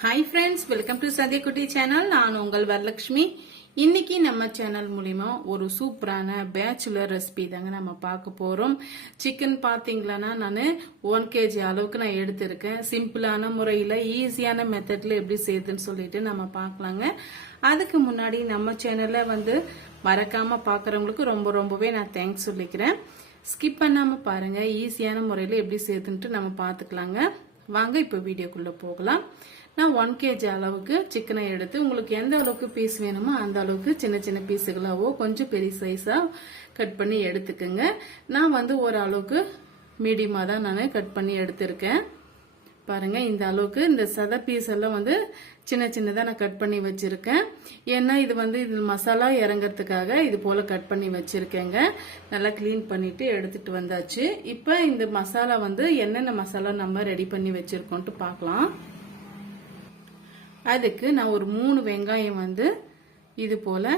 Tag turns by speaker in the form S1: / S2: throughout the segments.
S1: Hi friends welcome to Sathyakutty channel நான் உங்கள் வரலட்சுமி. இன்னைக்கு நம்ம சேனல் மூலிமா ஒரு சூப்பரான பேச்சுலர் ரெசிபி தாங்க நம்ம பார்க்க போகிறோம் சிக்கன் பார்த்தீங்களன்னா நான் ஒன் கேஜி அளவுக்கு நான் எடுத்திருக்கேன். சிம்பிளான முறையில் ஈஸியான மெத்தடில் எப்படி செய்யுதுன்னு சொல்லிட்டு நம்ம பார்க்கலாங்க. அதுக்கு முன்னாடி நம்ம சேனலை வந்து மறக்காமல் பார்க்குறவங்களுக்கு ரொம்ப ரொம்பவே நான் தேங்க்ஸ் சொல்லிக்கிறேன். ஸ்கிப் பண்ணாமல் பாருங்கள் ஈஸியான முறையில் எப்படி செய்யுதுன்ட்டு நம்ம பார்த்துக்கலாங்க. வாங்க இப்போ வீடியோக்குள்ளே போகலாம். நான் ஒன் கேஜி அளவுக்கு சிக்கனை எடுத்து உங்களுக்கு எந்த அளவுக்கு பீஸ் வேணுமோ அந்த அளவுக்கு சின்ன சின்ன பீஸுகளாவோ கொஞ்சம் பெரிய சைஸாக கட் பண்ணி எடுத்துக்கோங்க. நான் வந்து ஒரு அளவுக்கு மீடியமாக தான் நான் கட் பண்ணி எடுத்திருக்கேன். பாருங்க இந்த அளவுக்கு இந்த சத பீஸ் எல்லாம் வந்து சின்ன சின்னதாக நான் கட் பண்ணி வச்சிருக்கேன். ஏன்னா இது வந்து இது மசாலா இறங்கிறதுக்காக இது போல் கட் பண்ணி வச்சிருக்கேங்க. நல்லா க்ளீன் பண்ணிட்டு எடுத்துட்டு வந்தாச்சு. இப்போ இந்த மசாலா வந்து என்னென்ன மசாலா நம்ம ரெடி பண்ணி வச்சிருக்கோன்ட்டு பார்க்கலாம். அதுக்கு நான் ஒரு மூணு வெங்காயம் வந்து இது போல்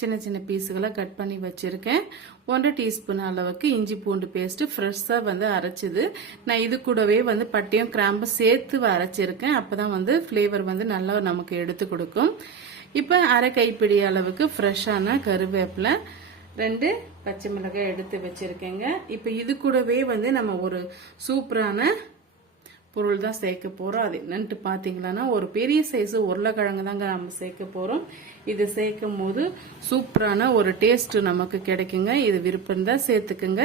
S1: சின்ன சின்ன பீஸுகளாக கட் பண்ணி வச்சுருக்கேன். ஒன்றரை டீஸ்பூன் அளவுக்கு இஞ்சி பூண்டு பேஸ்ட்டு ஃப்ரெஷ்ஷாக வந்து அரைச்சிது. நான் இது கூடவே வந்து பட்டியும் கிராம்பும் சேர்த்து அரைச்சிருக்கேன். அப்போ தான் வந்து ஃப்ளேவர் வந்து நல்லா நமக்கு எடுத்து கொடுக்கும். இப்போ அரை கைப்பிடி அளவுக்கு ஃப்ரெஷ்ஷான கருவேப்பிலை ரெண்டு பச்சை மிளகாய் எடுத்து வச்சுருக்கேங்க. இப்போ இது கூடவே வந்து நம்ம ஒரு சூப்பரான பொருள் தான் சேர்க்க போகிறோம் அது என்னன்ட்டு பார்த்தீங்கன்னா ஒரு பெரிய சைஸு உருளைக்கிழங்கு தாங்க நம்ம சேர்க்க போகிறோம் இது சேர்க்கும் போது சூப்பரான ஒரு டேஸ்ட் நமக்கு கிடைக்குங்க. இது விருப்பம் தான் சேர்த்துக்குங்க.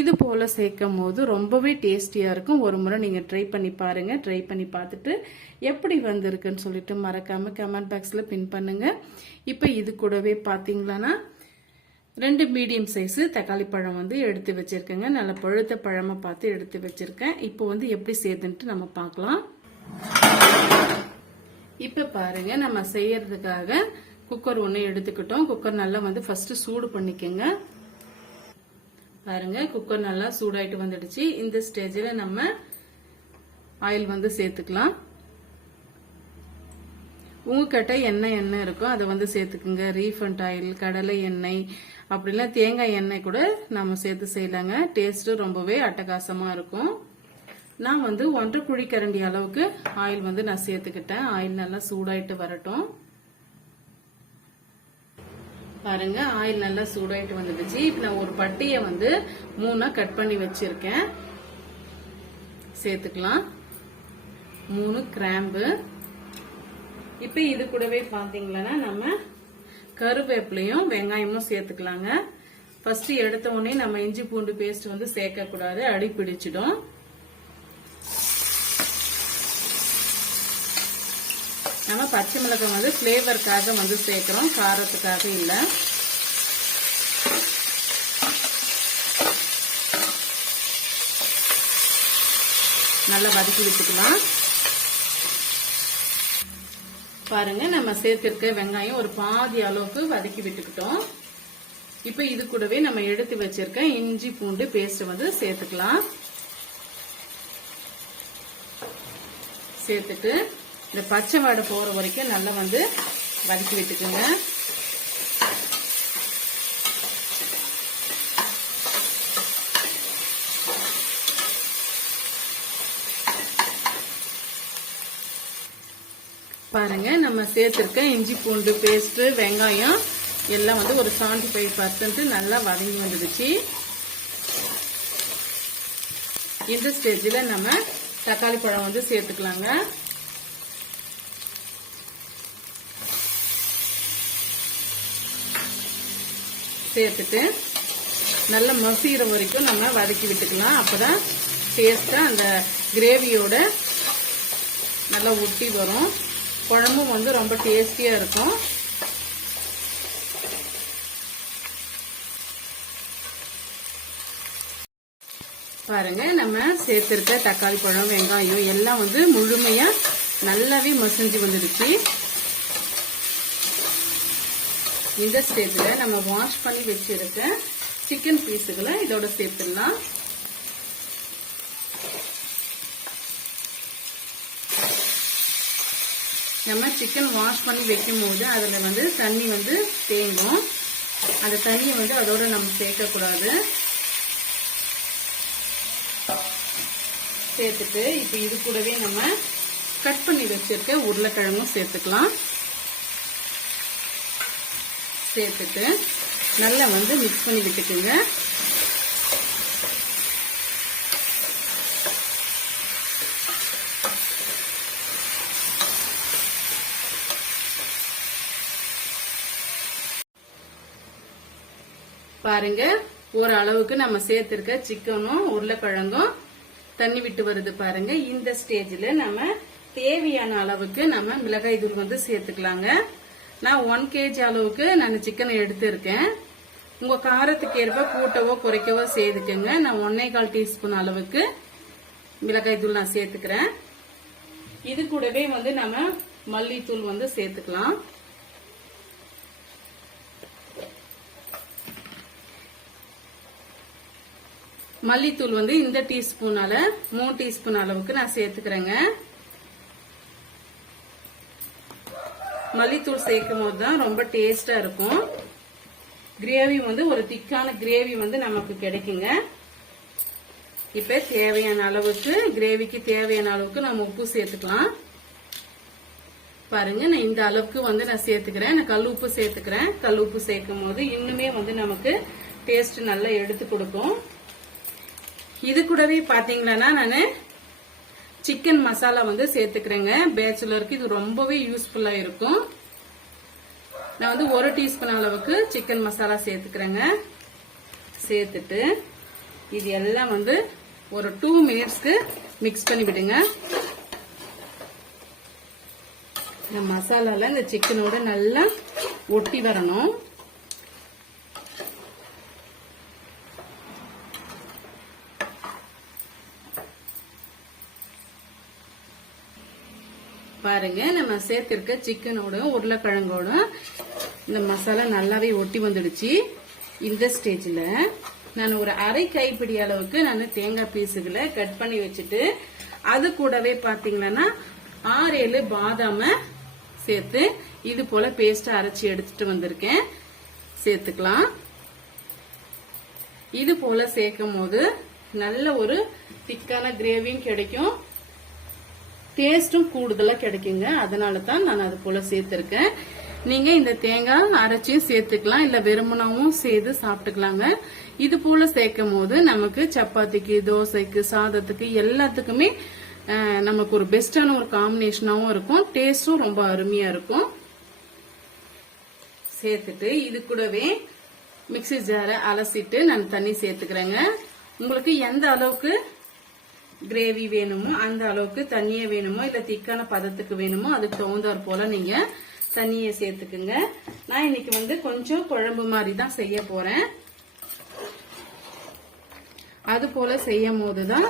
S1: இது போல் சேர்க்கும் போது ரொம்பவே டேஸ்டியாக இருக்கும். ஒரு முறை நீங்கள் ட்ரை பண்ணி பாருங்கள் ட்ரை பண்ணி பார்த்துட்டு எப்படி வந்திருக்குன்னு சொல்லிட்டு மறக்காமல் கமெண்ட் பாக்ஸில் பின் பண்ணுங்கள் இப்போ இது கூடவே பார்த்தீங்களான்னா ரெண்டு மீடியம் சைஸு தக்காளி பழம் வந்து எடுத்து வச்சுருக்கேங்க. நல்ல பழுத்த பழமாக பார்த்து எடுத்து வச்சுருக்கேன். இப்போ வந்து எப்படி செய்யுதுன்ட்டு நம்ம பார்க்கலாம். இப்போ பாருங்க நம்ம செய்யறதுக்காக குக்கர் ஒன்று எடுத்துக்கிட்டோம். குக்கர் நல்லா வந்து ஃபஸ்ட்டு சூடு பண்ணிக்கோங்க. பாருங்க குக்கர் நல்லா சூடாயிட்டு வந்துடுச்சு. இந்த ஸ்டேஜில் நம்ம ஆயில் வந்து சேர்த்துக்கலாம். உங்ககிட்ட என்ன எண்ணெய் இருக்கோ அதை வந்து சேர்த்துக்குங்க. ரீஃபண்ட் ஆயில் கடலை எண்ணெய் அப்படிலாம் தேங்காய் எண்ணெய் கூட நம்ம சேர்த்து செய்யலாங்க. டேஸ்ட்டு ரொம்பவே அட்டகாசமாக இருக்கும். நான் வந்து ஒன்றரை குழிக்கரண்டி அளவுக்கு ஆயில் வந்து நான் சேர்த்துக்கிட்டேன். ஆயில் நல்லா சூடாயிட்டு வரட்டும். பாருங்க ஆயில் நல்லா சூடாயிட்டு வந்துடுச்சு. இப்போ நான் ஒரு பட்டியை வந்து மூணா கட் பண்ணி வச்சிருக்கேன். சேர்த்துக்கலாம். மூணு கிராம்பு. இப்போ இது கூடவே பார்த்தீங்களன்னா நம்ம கருவேப்பிலையும் வெங்காயமும் சேர்த்துக்கலாங்க. ஃபர்ஸ்ட் எடுத்த உடனே நம்ம இஞ்சி பூண்டு பேஸ்ட் வந்து சேர்க்க கூடாது அடி பிடிச்சிடும். நம்ம பச்சை மிளகாய் வந்து ஃப்ளேவருக்காக வந்து சேர்க்கிறோம் காரத்துக்காக இல்லை. நல்லா வதக்கி விட்டுக்கலாம் பாருங்க நம்ம சேர்த்திருக்க வெங்காயம் ஒரு பாதி அளவுக்கு வதக்கி விட்டுக்கிட்டோம். இப்போ இது கூடவே நம்ம எடுத்து வச்சிருக்க இஞ்சி பூண்டு பேஸ்ட் வந்து சேர்த்துக்கலாம். சேர்த்துட்டு இந்த பச்சை வாடை போற வரைக்கும் நல்லா வந்து வதக்கி விட்டுக்குங்க. பாருங்க நம்ம சேர்த்துருக்க இஞ்சி பூண்டு பேஸ்ட்டு வெங்காயம் எல்லாம் வந்து ஒரு செவன்டி ஃபைவ் பர்சன்ட் நல்லா வதங்கி வந்துடுச்சு. இந்த ஸ்டேஜில் நம்ம தக்காளி பழம் வந்து சேர்த்துக்கலாங்க. சேர்த்துட்டு நல்லா மசீர வரைக்கும் நம்ம வதக்கி விட்டுக்கலாம். அப்போதான் டேஸ்ட்டாக அந்த கிரேவியோட நல்லா ஒட்டி வரும். குழம்பும் வந்து ரொம்ப டேஸ்டியாக இருக்கும். பாருங்க நம்ம சேர்த்துருக்க தக்காளி பழம் வெங்காயம் எல்லாம் வந்து முழுமையா நல்லாவே மசிஞ்சு வந்துடுச்சு. இந்த ஸ்டேஜில் நம்ம வாஷ் பண்ணி வச்சிருக்க சிக்கன் பீஸுகளை இதோட சேர்த்துடலாம். நம்ம சிக்கன் வாஷ் பண்ணி வைக்கும் போது அதில் வந்து தண்ணி வந்து தேங்கும். அந்த தண்ணியை வந்து அதோடு நம்ம சேர்க்கக்கூடாது. சேர்த்துட்டு இப்போ இது கூடவே நம்ம கட் பண்ணி வச்சுருக்க உருளைக்கிழங்கும் சேர்த்துக்கலாம். சேர்த்துட்டு நல்லா வந்து மிக்ஸ் பண்ணி விட்டுக்குங்க. பாருங்க ஒரு அளவுக்கு நம்ம சேர்த்திருக்க சிக்கனும் உருளைக்கிழங்கும் தண்ணி விட்டு வருது பாருங்க. இந்த ஸ்டேஜில் நம்ம தேவையான அளவுக்கு நம்ம மிளகாய் தூள் வந்து சேர்த்துக்கலாங்க. நான் ஒன் கேஜி அளவுக்கு நான் சிக்கனை எடுத்திருக்கேன். உங்க காரத்துக்கு ஏற்ப கூட்டவோ குறைக்கவோ செய்துக்கங்க. நான் ஒன்னே கால் டீஸ்பூன் அளவுக்கு மிளகாய் தூள் நான் சேர்த்துக்கிறேன். இது கூடவே வந்து நம்ம மல்லித்தூள் வந்து சேர்த்துக்கலாம். மல்லித்தூள் வந்து இந்த டீஸ்பூனால மூணு டீஸ்பூன் அளவுக்கு நான் சேர்த்துக்கிறேங்க. மல்லித்தூள் சேர்க்கும் போது தான் ரொம்ப டேஸ்டா இருக்கும். கிரேவி வந்து ஒரு திக்கான கிரேவி வந்து நமக்கு கிடைக்குங்க. இப்ப தேவையான அளவுக்கு கிரேவிக்கு தேவையான அளவுக்கு நம்ம உப்பு சேர்த்துக்கலாம். பாருங்க நான் இந்த அளவுக்கு வந்து நான் சேர்த்துக்கிறேன். நான் கல் உப்பு சேர்த்துக்கிறேன். கல் உப்பு சேர்க்கும் போது இன்னுமே வந்து நமக்கு டேஸ்ட் நல்லா எடுத்து கொடுக்கும். இது கூடவே பாத்தீங்கன்னா நானு சிக்கன் மசாலா வந்து சேர்த்துக்கிறேங்க. பேச்சுலருக்கு இது ரொம்பவே யூஸ்ஃபுல்லா இருக்கும். நான் வந்து ஒரு டீஸ்பூன் அளவுக்கு சிக்கன் மசாலா சேர்த்துக்கிறேங்க. சேர்த்துட்டு இது எல்லாம் வந்து ஒரு டூ மினிட்ஸ்க்கு மிக்ஸ் பண்ணி விடுங்க. இந்த மசாலால இந்த சிக்கனோட நல்லா ஒட்டி வரணும். பாருங்க நம்ம சேர்த்திருக்க சிக்கனோட உருளைக்கிழங்கோட இந்த மசாலா நல்லாவே ஒட்டி வந்துடுச்சு. இந்த ஸ்டேஜில் நான் ஒரு அரை கைப்பிடி அளவுக்கு நான் தேங்காய் பீஸுகளை கட் பண்ணி வச்சுட்டு அது கூடவே பார்த்தீங்கன்னா ஆறு ஏழு பாதாம சேர்த்து இது போல பேஸ்ட் அரைச்சி எடுத்துட்டு வந்திருக்கேன். சேர்த்துக்கலாம். இது போல சேர்க்கும் போது நல்ல ஒரு திக்கான கிரேவியும் கிடைக்கும். டேஸ்ட்டும் கூடுதலாக கிடைக்குங்க. அதனால தான் நான் அது போல் சேர்த்துருக்கேன். நீங்கள் இந்த தேங்காய் அரைச்சியும் சேர்த்துக்கலாம். இல்லை வெறுமனவும் சேர்த்து சாப்பிட்டுக்கலாங்க. இது போல் சேர்க்கும் போது நமக்கு சப்பாத்திக்கு தோசைக்கு சாதத்துக்கு எல்லாத்துக்குமே நமக்கு ஒரு பெஸ்டான ஒரு காம்பினேஷனாகவும் இருக்கும். டேஸ்டும் ரொம்ப அருமையாக இருக்கும். சேர்த்துட்டு இது கூடவே மிக்ஸி ஜாரை அலசிட்டு நான் தண்ணி சேர்த்துக்கிறேங்க. உங்களுக்கு எந்த அளவுக்கு கிரேவி வேணுமோ? அந்த அளவுக்கு தண்ணியே வேணுமோ? இல்லை திக்கான பதத்துக்கு வேணுமோ? அதுக்கு தகுந்தாற் போல நீங்கள் தண்ணியை சேர்த்துக்குங்க. நான் இன்னைக்கு வந்து கொஞ்சம் குழம்பு மாதிரி தான் செய்ய போகிறேன் அது போல செய்யும் போதுதான்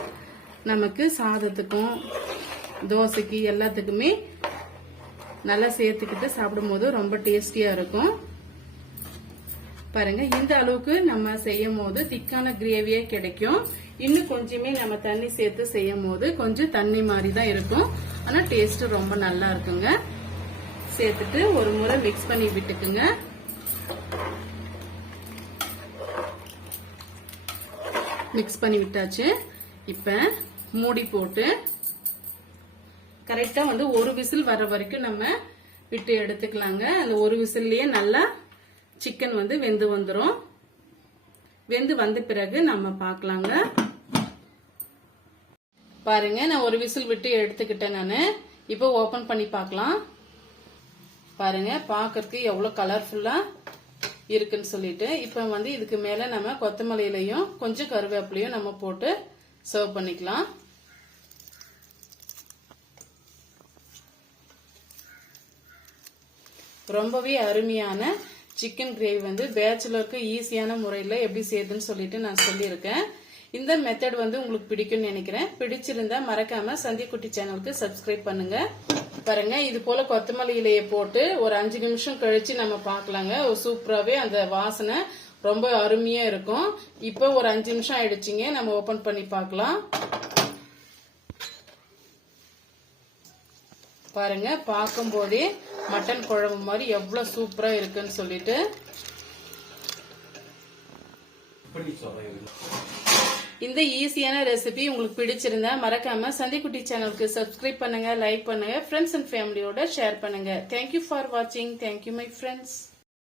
S1: நமக்கு சாதத்துக்கும் தோசைக்கு எல்லாத்துக்குமே நல்லா சேர்த்துக்கிட்டு சாப்பிடும்போது ரொம்ப டேஸ்டியா இருக்கும். பாருங்க இந்த அளவுக்கு நம்ம செய்யும் போது திக்கான கிரேவியே கிடைக்கும். இன்னும் கொஞ்சமே நம்ம தண்ணி சேர்த்து செய்யும் போது கொஞ்சம் தண்ணி மாதிரி தான் இருக்கும். ஆனால் டேஸ்ட்டு ரொம்ப நல்லா இருக்குங்க. சேர்த்துட்டு ஒரு முறை மிக்ஸ் பண்ணி விட்டுக்குங்க. மிக்ஸ் பண்ணி விட்டாச்சு. இப்போ மூடி போட்டு கரெக்டாக வந்து ஒரு விசில் வர வரைக்கும் நம்ம விட்டு எடுத்துக்கலாங்க. அந்த ஒரு விசில்லையே நல்லா சிக்கன் வந்து வெந்து வந்துடும் வெந்து வந்த பிறகு நம்ம பார்க்கலாங்க. பாருங்க நான் ஒரு விசில் விட்டு எடுத்துக்கிட்டேன் நான். இப்போ ஓபன் பண்ணி பார்க்கலாம். பாருங்க பார்க்கறதுக்கு எவ்வளோ கலர்ஃபுல்லா இருக்குன்னு சொல்லிட்டு. இப்போ வந்து இதுக்கு மேல நம்ம கொத்தமல்லியிலையும் கொஞ்சம் கருவேப்பிலையும் நம்ம போட்டு சர்வ் பண்ணிக்கலாம். ரொம்பவே அருமையான சிக்கன் கிரேவி வந்து பேச்சுலருக்கு ஈஸியான முறையில் எப்படி செய்யுதுன்னு சொல்லிட்டு நான் சொல்லியிருக்கேன். இந்த மெத்தட் வந்து உங்களுக்கு பிடிக்கும்னு நினைக்கிறேன். பிடிச்சிருந்தா மறக்காம சந்திக்குட்டி சேனலுக்கு சப்ஸ்கிரைப் பண்ணுங்க. பாருங்க இது போல கொத்தமல்லி இலையை போட்டு ஒரு அஞ்சு நிமிஷம் கழிச்சு நம்ம பார்க்கலாங்க. சூப்பராகவே அந்த வாசனை ரொம்ப அருமையா இருக்கும். இப்போ ஒரு அஞ்சு நிமிஷம் ஆயிடுச்சுங்க. நம்ம ஓபன் பண்ணி பார்க்கலாம். பாருங்க பார்க்கும்போதே மட்டன் குழம்பு மாதிரி எவ்வளவு சூப்பரா இருக்குன்னு சொல்லிட்டு இந்த ஈஸியான ரெசிபி உங்களுக்கு பிடிச்சிருந்தா மறக்காம சந்திக்குட்டி சேனலுக்கு சப்ஸ்கிரைப் பண்ணுங்க லைக் பண்ணுங்க ஃப்ரெண்ட்ஸ் அண்ட் ஃபேமிலியோட ஷேர் பண்ணுங்க. தேங்க்யூ ஃபார் வாட்சிங் தேங்க்யூ மை ஃப்ரெண்ட்ஸ்